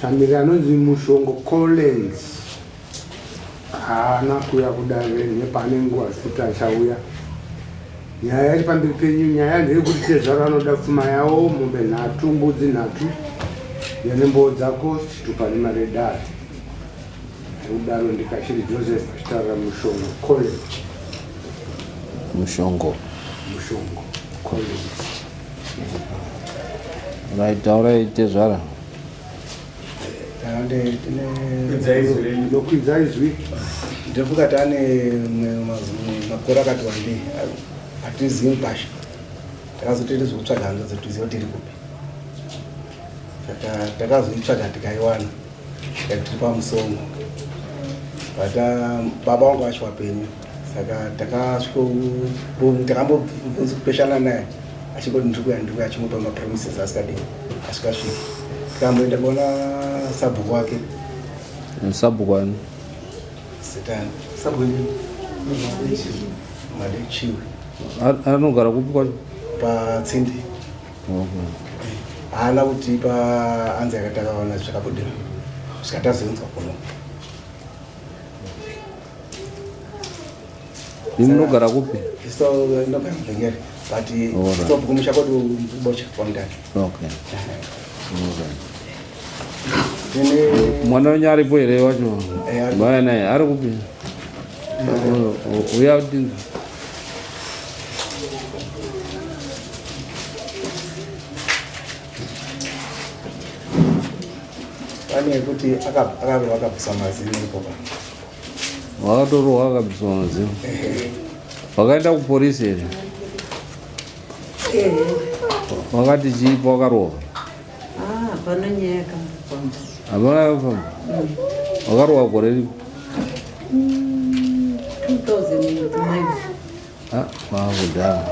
Chamira anonzi Mushongo Collins haana kuuya kudare nepane nguva zita achauya. Nyaya iri pamberi penyu, nyaya ndeyekuti tezvaro anoda pfuma yawo, mombe 3, mbudzi 3, yenembo dzako chitupa nemari yedare. Kudaro ndikashiri Joseph achitaura Mushongo Collins. Mushongo Collins. Right, alright, tezvara. Nokwidza izwi ndefuka tane makore akati wandei hatizivi mukwasha, takazotoita zvekutsvaga hanzo dzekuziva kuti tiri kupi. Saka takazoitsvaga tikaiwana tiri pamusongo, baba wangu acho wapenyu. Saka takambopeshana naye achingoti ndikuya achimupa mapromises asikadini asikasviki. Tikamboenda kuona sabhuku wake. Sabhuku wani? Setani. Sabhuku Madechiwe. Anogara kupi kwacho? Patsindi. Haana kuti paanzi yakatakaona zvakabudira zvikatazoinzwa kuno. Munogara kupi? Iso ndogara muvhengeri, but stop kumusha kwedu bocha kwamdani. Okay. Mwana wenye aripo here wacho? Baya naye ari kupi? Uya kuti pane kuti akabvisa mazino ipopa. Wakatorohwa akabvisa mazino? Wakaenda kupolisi here? Wakati chiipo wakarohwa? Hapana nyaya yakambofamba. Hapana yakambofamba? Wakarohwa gore ripi? 2009. Kwakudhara.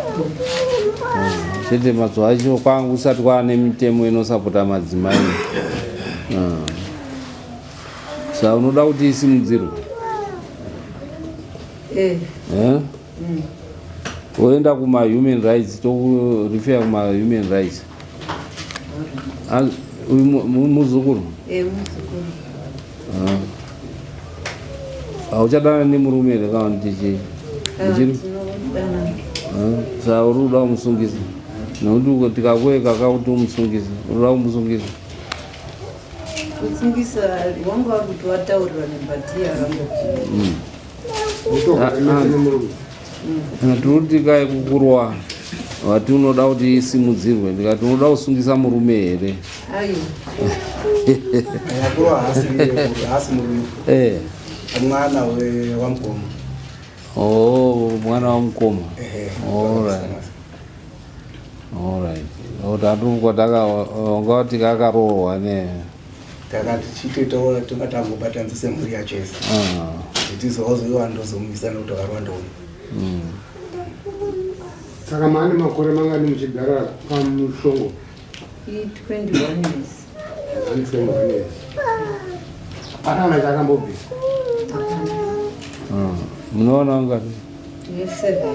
Chete mazuva acho kwangu usati kwaane mitemo inosapota madzimai. Saka unoda kuti isimudzirwe? Woenda kuma human rights, tokurifera kuma human rights. Muzukuru? Muzukuru. Hauchadana nemurume here kana kuti chii? Saka uri kuda kumusungisa? Nokuti tikakuweka kakuti umusungisa, unoda kumusungisa? Kutsungisa wangu wakuti wataurira nembatiya Tiri kai kukurwa vati unoda kuti isimudzirwe, ndikati unoda kusungisa murume here? Ayo. Yakurwa hasi murume. Mwana wamukoma. Mwana wamukoma. Alright. Taturukwa wangati kakarohwa ne. Takati chitoitawo tingatangobatanisa mhuri yacho ese. Tizozoiwa ndozomisa nokuti wakarwa ndombi. Saka maane makore mangani muchigara pamushongo? 21 years. 21 years. Hapana chakambobvisa? Munoona ungati? 7.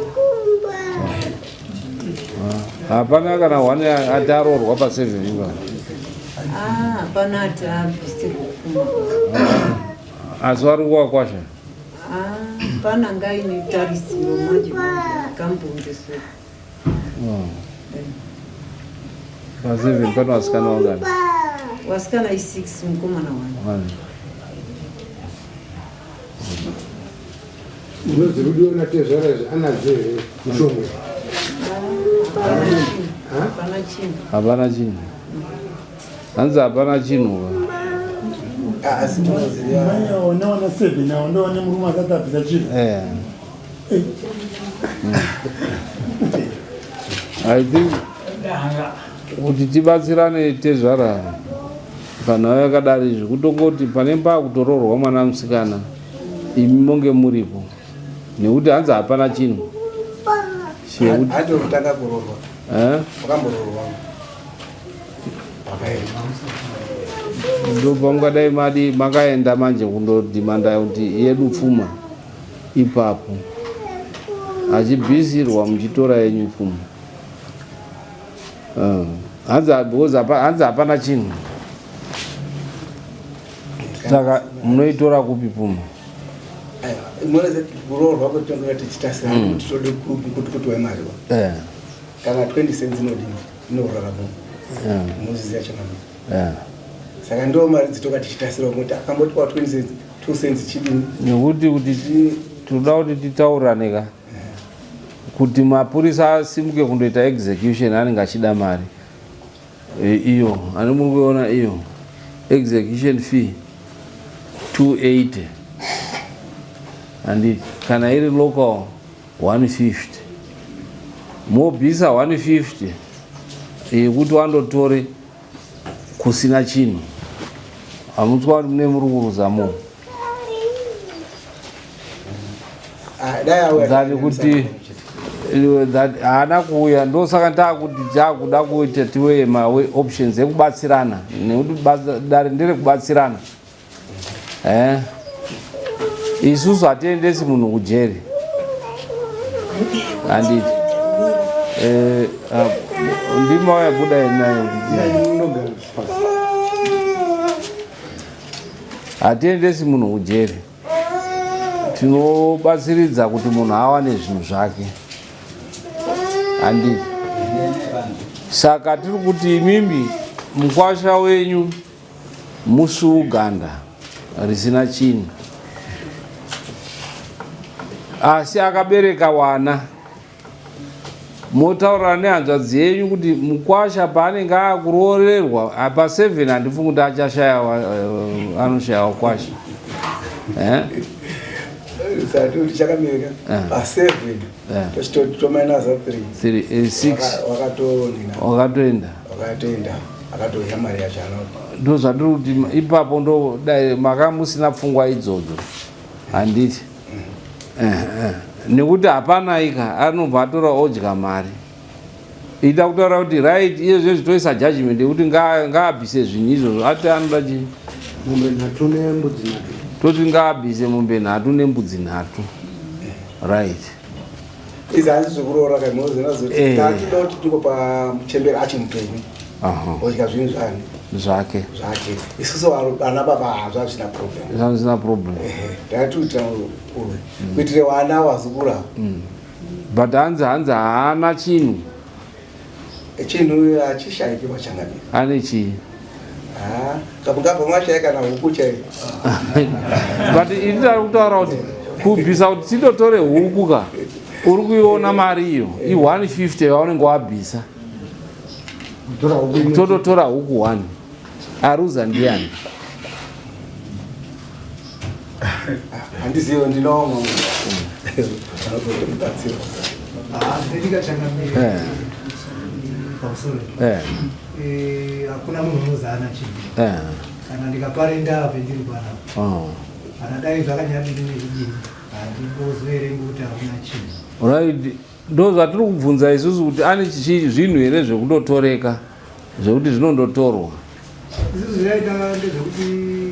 Hapana kana one atarorwa pa7 ingani? Hapana ati abvisirwa pfuma. Asi vari kuwakwasha? Pana ngaine tarisiro manje kambongeswa. Pa7 pana wasikana wangani? Wasikana 6, mukomana 1. Unoziva kuti ona tezvara anadzo here mushongo? Hapana chinhu. Hanzi hapana chinhu. Asi munoziva ona 7 nawo ndoone murume akati abvisa chinhu. I think kuti tibatsirane tezvara kana yakadari izvi kutongoti panemba kutororwa mwana musikana imi monge muripo nekuti hanzi hapana chinhu. Hati kutanga kurorwa. Wakambororwa. Ndo pangadai madi makaenda manje kundodhimanda kuti yedu pfuma ipapo achibvisirwa muchitora yenyu pfuma. Hanzi hapana chinhu. Saka munoitora kupi pfuma? Mweleze kuroorwa kwetinonga tichitasira kuti tode kuti wemariwa. Kana 20 cents inorara pfuma. Muziziya chakanaka. Saka ndo mari dzitoka tichitasira kuti akamboti kwa 20 cents 2 cents chidini. Nekuti toda kuti titaurane ka. Kuti mapurisa asimuke kundoita execution anenge achida mari. Iyo ani muri kuona iyo execution fee 280 and kana iri local 150 mobisa 150 kuti wandotore kusina chinhu amutswa kuti mune muri kuruzamo zani kuti haana kuuya ndosaka ndakuti takuda kuita tive maoptions ekubatsirana nekuti dare ndere kubatsirana isusu hatiendesi munhu kujeri handiti ndima yabuda nayo hatiendesi munhu kujeri tinobatsiridza kuti munhu awane zvinhu zvake handiti saka tiri kuti imimi mukwasha wenyu musuuganda risina chinhu asi akabereka wana motaurira nehanzvadzi yenyu kuti mukwasha paanenge akuroorerwa apa 7 handifungi kuti achashaya anoshaya wakwasha Satu chakamirika pa7 tochitomainaza 6 wakatoenda akatoya mari yacho ndo zvatiri kuti ipapo ndo dai maka musina pfungwa idzodzo handiti nekuti hapana ika anobva atora odya mari ita kutaura kuti right iye zvezvitoisa judgment yekuti ngaabvise zvinhu izvozvo ati anoda chii mombe 3 nembudzi 3 toti ngaabvise mombe 3 nembudzi 3 right izanzi zvekuroora kaimozinazotiatida kuti tiko pamuchembera achimupenyu odya zvinhu zvake isusu ana baba hazvazvina problem tatiuita kuitire wana wazukura but hanzi haana chinhu achishaiki machangamira ane chii kapungabva mashayika na huku chai but itari kutaura kuti kubvisa kuti tindotore huku ka uri kuiona mari iyo i150 yaunenge wabvisa tototora huku 1 aruza ndiani handizivo ndinooma hakuna munhu unozaana chinhu kana ndikaparenda pendiri panapa kana dai zvakanyadini nekudini handimbozoerengi kuti hakuna chinhu right ndo zvatiri kubvunza isusu kuti ane zvinhu here zvekundotoreka zvekuti zvinondotorwa isusu zvinaita ndezvekuti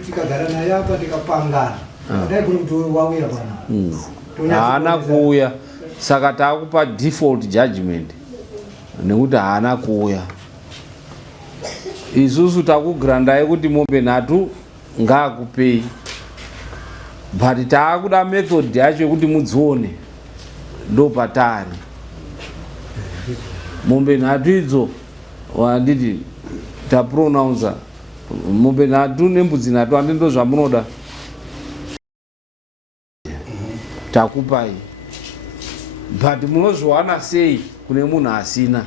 tikagara naye apa tikapangana dai kuri kuti wauya pana haana kuuya saka taakupa default judgment nekuti haana kuuya isusu takugirandai kuti mombe 3 ngaakupei but taakuda method yacho yekuti mudzione ndo patari mombe 3 idzo wanditi tapronounza mombe 3 nembudzi 3 handi ndo zvamunoda takupai but munozviwana sei kune munhu asina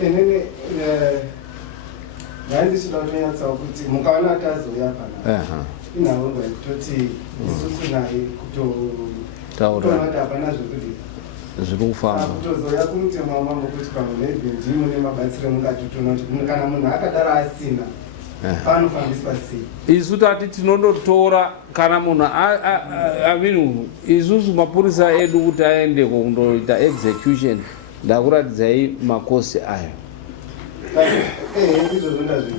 inini ndaindisida kutonyatsawo kuti mukaona atazouya pana inhaongo yekutoti isusu naye kutoona kuti hapana zvekuti zviri kufamba kutozoya kumutemo wamango kuti pamwe maybe ndimo nemabatsiro mungatitoona kuti kana munhu akadaro asina panofambiswa sei isu tati tinondotora kana munhu isusu mapurisa edu kuti aende kundoita execution ndakuratidzai makosi ayo izvozvo ndazviti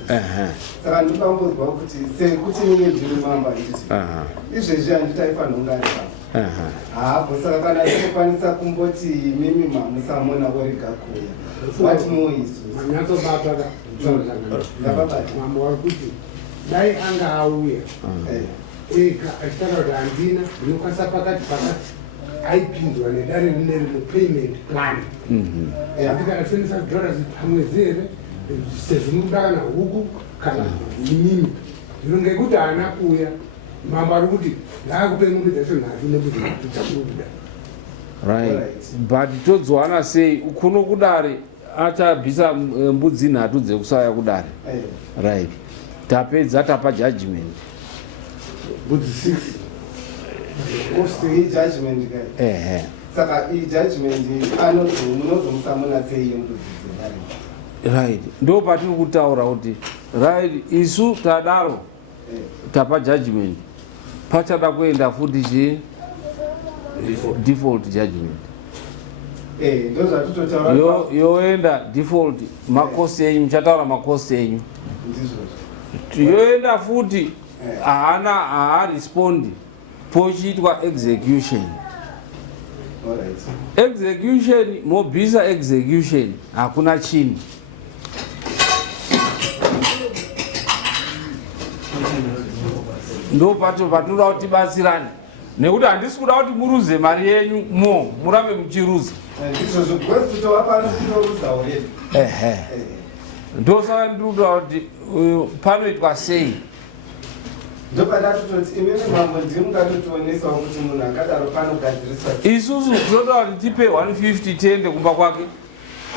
saka ndipambozwa kuti sekuti ninge ndiri mamba nditi izvezvi handitaifanira kunge ari pano Saka kana tikokwanisa kumboti mimi musamona worega kuya what more is manyatsobata mambo wari kuti dai anga auya achitaka kuti handina ndinokwanisa pakati aipinzwa nedare rine rimwe payment plan andikana $25 pamwedzi here sezvo mukuda kana huku kana imimi zvino ngekuti haana kuuya mambo ari kuti ndaakupe mombe dzacho nhatu nembudzi nhatu dzakurukuda right but todzwana sei kuno kudare achabvisa mbudzi nhatu dzekusaya kudare right tapedza tapa judgment mbudzi 6 cost judgment guy saka judgment munozomusamuna sei mbudzi dzedare right ndo patiri kutaura kuti right isu tadaro tapa judgment pachada kuenda futi chi default judgment yoenda default makosi enyu muchataura makosi enyu yoenda futi haarespondi pochiitwa execution execution mobvisa execution hakuna chini ndo patinoda kuti tibatsirane nekuti handisi kuda kuti muruze mari yenyu murambe muchiruza ndosaka ndikuda kuti panoitwa sei isusu tinoda kuti tipe 150 tiende kumba kwake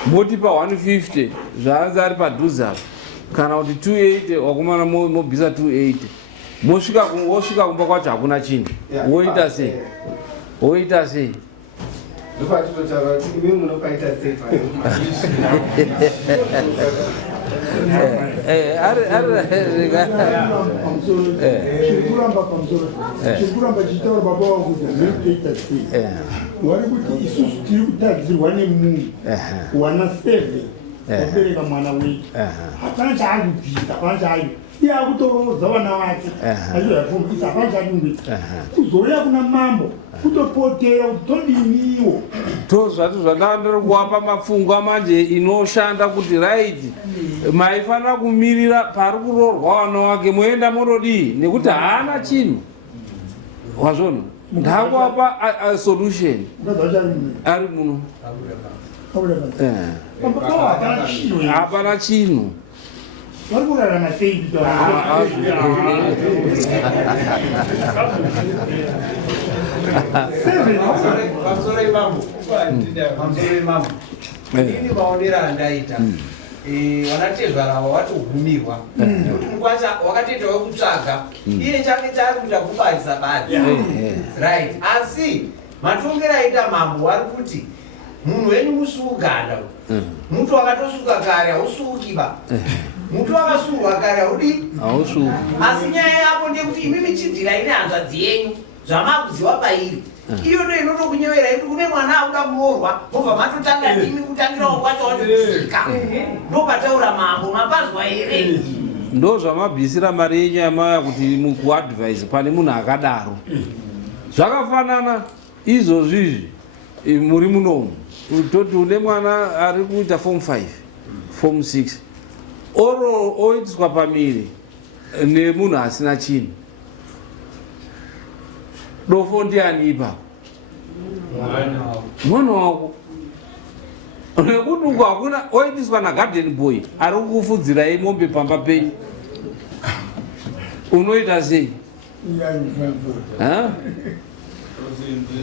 motipa 150 zvaanzi ari padhuzapo kana kuti 280 wakumana mobvisa 280 wosvika kumba kwacho hakuna chinhu woita sei woita sei chikuramba chitaura baba wangu kuti hametoita sei wari kuti isusu tiri kutadzirwa nemunhu wana 7 wabereka mwana wetu hapana chaakubvisa hapana chaayo iye akutorodza vana vake aizvafumbisa hapana chaadumbi kuzouya kuna mambo kutopotera kuti todiniwo tozvati zvandandiri kuwapa mapfungwa manje inoshanda kuti right maifanira kumirira pari kuroorwa vana wake moenda monodii nekuti haana chinhu wazvona ndakuwapa solution ari muno hapana chinhu vari kurarama sei ini maonero andaita vanatezvarava watogumirwa mukwasha wakatoitawo kutsvaga iye chake chaari kuita kubarisa badi right asi matongero aita mambo wari kuti munhu wenyu musuganda mutu wakatosuka kare hausukiba mutu wakasungwa kare haudi asi nyaya yapo ndekuti imi michidhira ine hanzvadzi yenyu zvamakuziva pairi iyo ndo inotokunyevera iti kune mwana akuda kuroorwa mobva matotanga imi kutangirawo kwacho watokusvika ndo pataura mambo mapazwa here ndo zvamabvisira mari yenyu yamaya kuti mukuadvise pane munhu akadaro zvakafanana izvozvizvi muri munomu toti une mwana ari kuita form 5 form 6 oro oitiswa pamiri nemunhu asina chinhu dofo ndiani ipapo mwana wako nekuti uko hakuna oitiswa nagarden boy ari kukufudzirai mombe pamba penyu unoita sei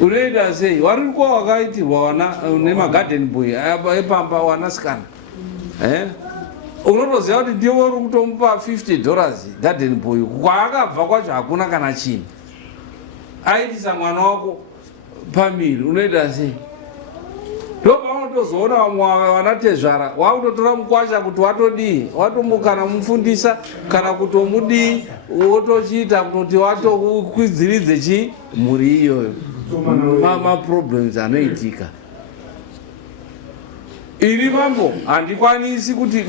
unoita sei wari kuwa wakaitirwa wana nemagarden boy epamba wanasikana unotoziva kuti ndiwo uri kutomupa $50 garden boy kwaakabva kwacho hakuna kana chinhu aitisa mwana wako pamiri unoita sei ndo paunotozoona vamwe vanatezvara wakutotora mukwasha kuti watodii watomukana mufundisa kana kutomudii wotochiita kuti watokwidziridze chi mhuri iyoyo maproblems anoitika iri mambo handikwanisi kuti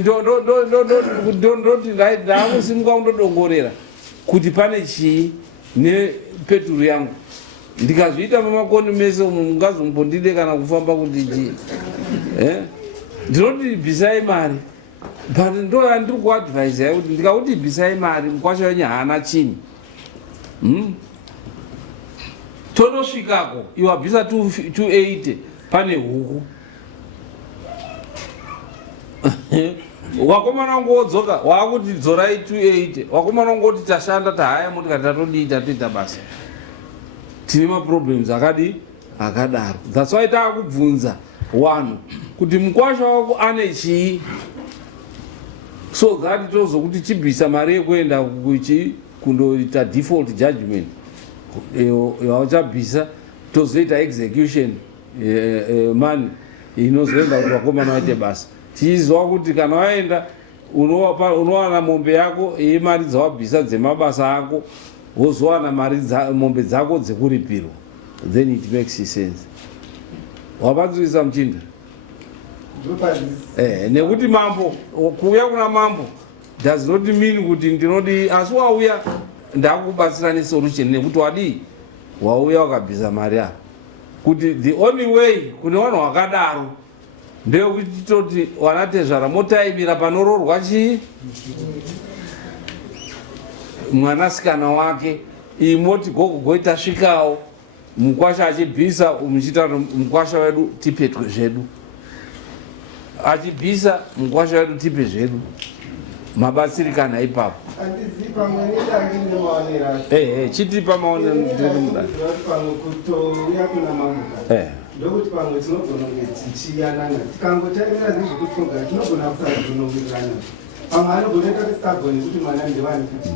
ndoti ndakusimuka kundodongorera kuti pane chii nepeturu yangu ndikazviita mumakoni mese mungazombondide kana kufamba kuti ndinoti bvisai mari, but ndo yandiri kuadvise kuti ndikakuti bvisai mari mukwasha wenyu haana chini, tonosvikako iwe wabvisa 280 pane huku wakomana wangu wodzoka waakuti dzorai 280, wakomana wangu woti tashanda tahaya motikati tatodii tatoita basa. Tine maproblems akadaro. That's why taakubvunza wanhu kuti mukwasha wako ane chii, so that tozokuti chibvisa mari yekuenda kundoita default judgment yawachabvisa tozoita execution money inozoenda kuti wakomana waite basa. Tichizwa kuti kana waenda unowana mombe yako yemari dzawabvisa dzemabasa ako, wozowana mari mombe dzako dzekuripirwa, then it makes sense. Wapanzwisa Muchinda? Nekuti mambo kuuya kuna mambo does not mean kuti ndinodi asi wauya ndakubatsira nesolution, nekuti wadii wauya wakabvisa mari yako, kuti the only way kune vanhu vakadaro ndeyekuti toti wanatezvara motaimira panoroorwa chii mwanasikana wake, imoti gogogoita svikawo mukwasha achibvisa muchita mukwasha wedu tipetwe zvedu, achibvisa mukwasha wedu tipe zvedu, mabatsirikana ipapo. Chitipa maonero ndiri mudani ndokuti pamwe tinogona kunge tichiyanana tikangotarira nezvekufunga tinogona kusara tonowirirana. Pamwe anogonoita kuti tagone kuti mwana ndewani, kuti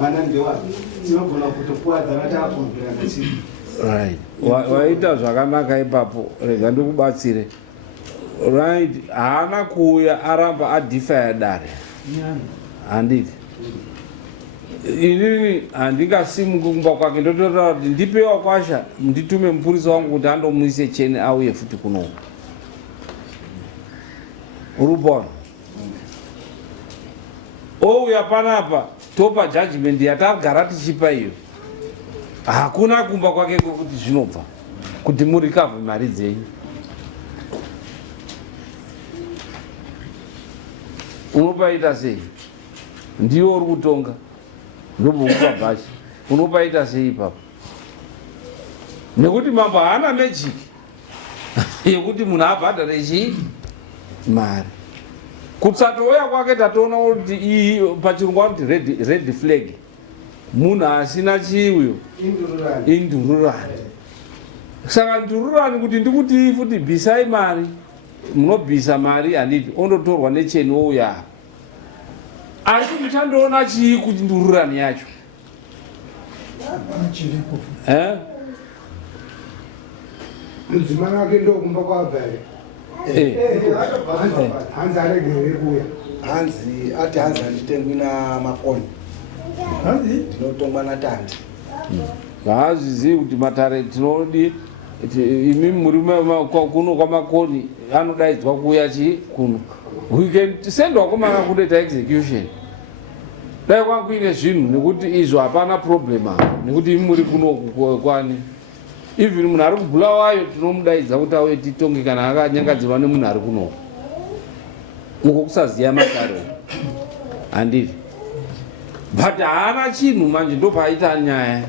mwana ndewani, tinogona kutokuwadzana taakumbirana chii. Right, waita zvakanaka ipapo, rega ndikubatsire. Right, haana kuuya aramba adifaya dare, handiti inini handingasimuki kumba kwake, ndototaura kuti ndipewa kwasha nditume mupurisa wangu kuti andomuise cheni auye futi kuno. Urupona ouya panapa topa judgment yatagara tichipa iyo, hakuna kumba kwake kuti zvinobva kuti murikavhe mari dzenyu. Unopaita sei? Ndiwo uri kutonga ndobokupa bhachi, unopaita sei ipapo? Nekuti mambo haana magic yekuti munhu abhadhare chii mari. Kutsatouya kwake tatoona kuti iyi pachirungu vanoti red flag, munhu asina chii uyo, indururani. Saka ndururani kuti ndikuti futi bvisai mari, munobvisa mari handiti ondotorwa necheni ouya, asi muchandoona chii kuti ndururani yacho? Mudzimai wake ndokumba kwabva here, hanzi aregere kuuya, hanzi ati hanzi handitengwi namakoni, ndinotongwa natandi. Haazvizivi kuti matare tinodi imi muri kuno kwamakoni anodaidzwa kuuya chii kuno. We can send wakomana kundoita execution. Dai kwangu ine zvinhu nekuti izvo hapana problem apo, nekuti imi muri kuno kwani. Even munhu ari kubhulawayo tinomudaidza kuti auye titonge kana akanyangadzirwa nemunhu ari kuno. Uko kusaziya matare handiti. But haana chinhu manje ndopaita nyaya.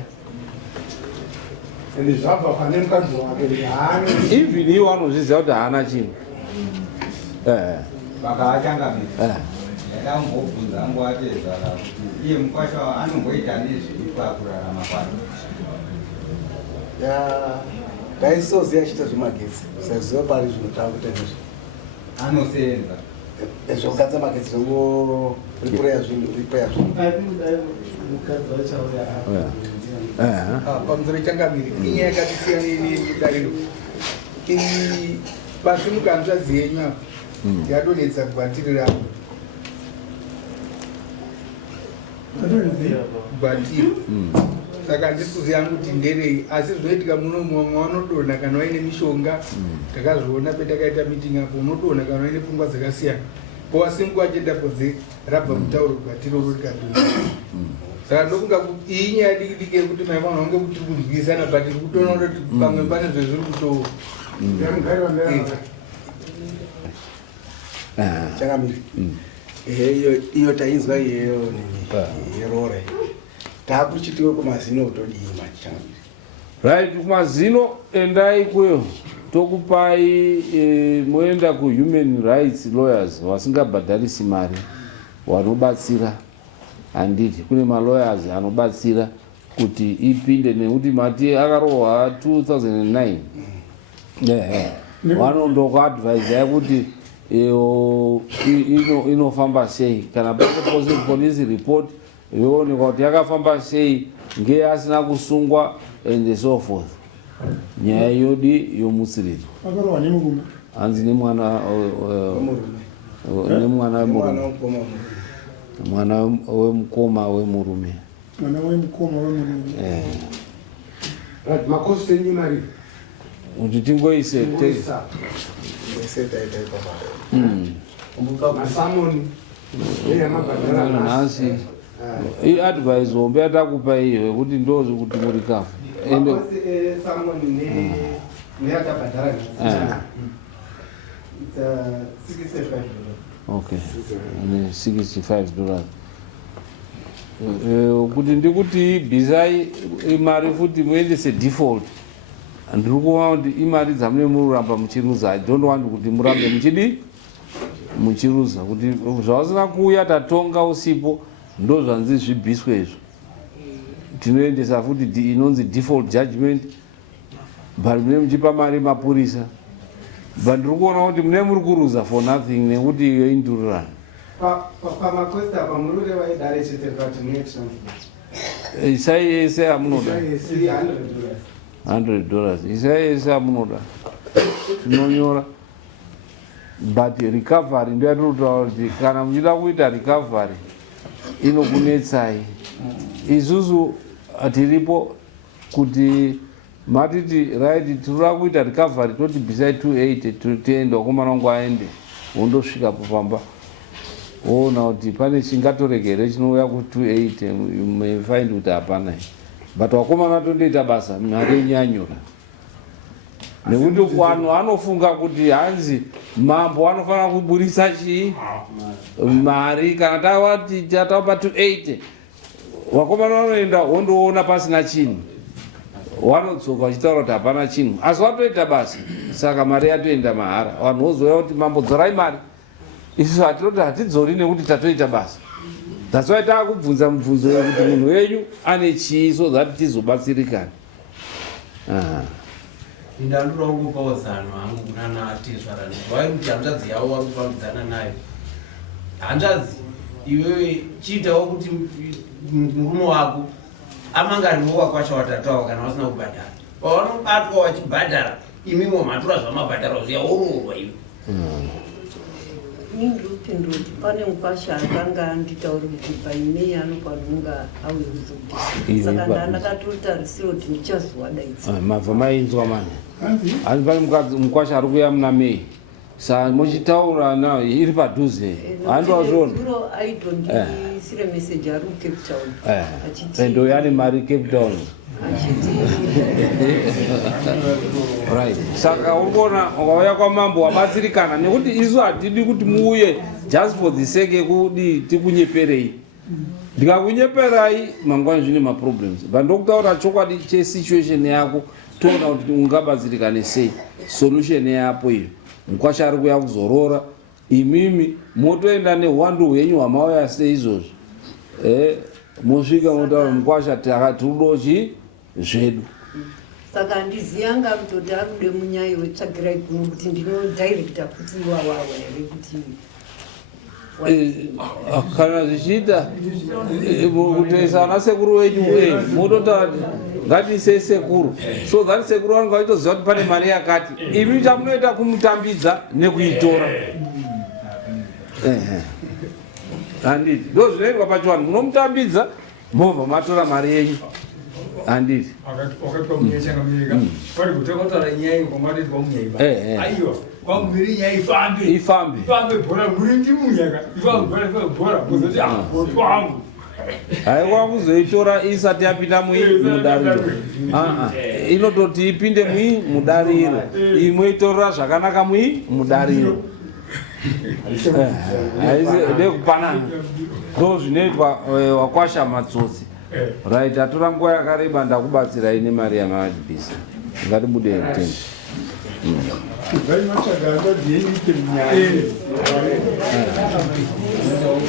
ende zvabva pane mukadzi wake haana. Even iwo anozviziva kuti haana chinhu. Vakaachangamira ndakambobvunza angu atezvara kuti iye mukwasha anomboita nezviri pakurarama kwake. Ndaisoziva achiita zvemagetsi, saiziva pari zvinotava kuita nezvo. Anosenza Zvokugadzira magetsi zvongoripureya zvinhu, ripeya zvinhu. Pamusoro changamiri, inyaya yakatisiya nedariro. Pasi mukanzvadzi yenyu apa, yadonetsa gwatiri ravo. Gwatiri. Saka ndisi kuziva kuti nderei, asi zvinoitika muno mumwe vanodonha kana vaine mishonga, takazviona petakaita meeting apo, unodonha kana vaine pfungwa dzakasiyana. Powasimuka achienda podze rabva mutauro gwatiri rikadonha. saka ndokunga iyi nyaya diki kuti maifanira kunge kuti kunzwisana but kutoona kuti pamwe pane zvezviri kuto chakamiri iyo tainzwa iyeyo yerore takuchitiwe kumazino kutodii machamiri right kumazino endai kweyo tokupai moenda kuhuman rights lawyers wasingabhadharisi mari wanobatsira handiti kune malawyers anobatsira kuti ipinde nekuti mati akarohwa 2009 vanondokuadvise kuti inofamba sei kana pane police report yoonekwa kuti yakafamba sei ngeye asina kusungwa and so forth nyaya yodi yomutsiridzwa hanzi nemwana wemukoma wemurume makosi enyu mari kuti tingoise masamoni nhasi iadvise hombe yatakupa iyo yekuti ndozi kuti muri kafu ende okay $65 kuti ndikuti bhisai imari futi muendese default ndiri kuona kuti imari dzamune mururamba muchiruza. I don't want kuti murambe muchidi muchiruza kuti zvavasina kuuya tatonga usipo ndo zvanzi zvibhiswe izvo tinoendesa futi inonzi default judgment but mune muchipa mari mapurisa but ndiri kuona kuti mune muri kuruza for nothing nekuti iyo indurirana pamakosta pamurureva idare chete kuti muaction isai yese amunoda $100 isai yese amunoda tinonyora but recovery ndio yatinotaura kuti kana muchida kuita recovery inokunetsai. Isusu tiripo kuti matiti right tirikuda kuita recovery toti bhisai 280 tiende wakomana wangu aende wondosvika pamba woona kuti pane chingatoregere chinouya ku280 you may find kuti hapana but wakomana tondoita basa mari yenyanyura nekuti vanhu vanofunga kuti hanzi mambo anofanira kuburisa chii mari kana tawati tataupa 280 wakomana vanoenda wondoona pasina chinhu vanodzoka vachitaura kuti hapana chinhu asi watoita basa saka mari yatoenda mahara. Vanhu vozoya kuti mambo dzorai mari isu hatinoti hatidzori nekuti tatoita basa. That's why taakubvunza mubvunzo yekuti munhu wenyu ane chii so that tizobatsirikana. Ndandura kungopawo zano hangu kunana atizvarani wari kuti hanzvadzi yavo vari kupambidzana nayo. Hanzvadzi iwewe chiitawo kuti murume wako amangariwo wakwasha watatawa kana vasina kubhadhara. Pavanobatwa vachibhadhara imimo matura zvamabhadhara zviya woroorwa iwe. Ndinopindura kuti pane mukwasha akanga anditaura kuti paine anopanonga auye kuzobvisa saka ndakatotarisira kuti ndichazoadaidza mabva mainzwa mani asi pane mukwasha ari kuuya muna Mei saka muchitaura nayo iri padhuze handwazvona aitondisire meseji ari kucape town ndo yane mari Cape Town right. Saka urikuona wakauya kwamambo wabatsirikana nekuti isu hatidi kuti muuye just for the sake yekudi tikunyeperei. Ndikakunyeperai mangwana zvine maproblems but ndokutaura chokwadi chesituation yako toona kuti ungabatsirikane sei solution yapo iyo. Mukwasha ari kuya kuzorora imimi motoenda nehwandu hwenyu hwamauya sei izvozvo mosvika motaura mukwasha takatirudochi zvedu saka handiziva ngamutoti akude munyaya wetsvagirai kuno kuti ndinodirecta kuti iwawawa here kuti kana zvichiita kutoisa ana sekuru wenyu mototaura ngatiisei sekuru so that sekuru vanenge vachitoziva kuti pane mari yakati imi chamunoita kumutambidza nekuitora handiti ndo zvinoitwa pachivanhu munomutambidza mobva matora mari yenyu handiti wakati kwamunyaya chakamira pari kutakataura nyaya kwamati kwamunyaya aiwa kwamiri nyaya ifambe bhora muri ndi munyaka ifambe bhora kuzoti kwangu haiwa kuzoitora isati yapinda mudariro. Inototi ipinde mudariro, imoitorera zvakanaka mudariro. Haisi kupanana. Ndo zvinoitwa wakwasha matsotsi. Right, atora nguva yakareba ndakubatsirai nemari yamaadhibhisa. Ngatibude mutende. Vai matsvaga akadziyeni munyaya.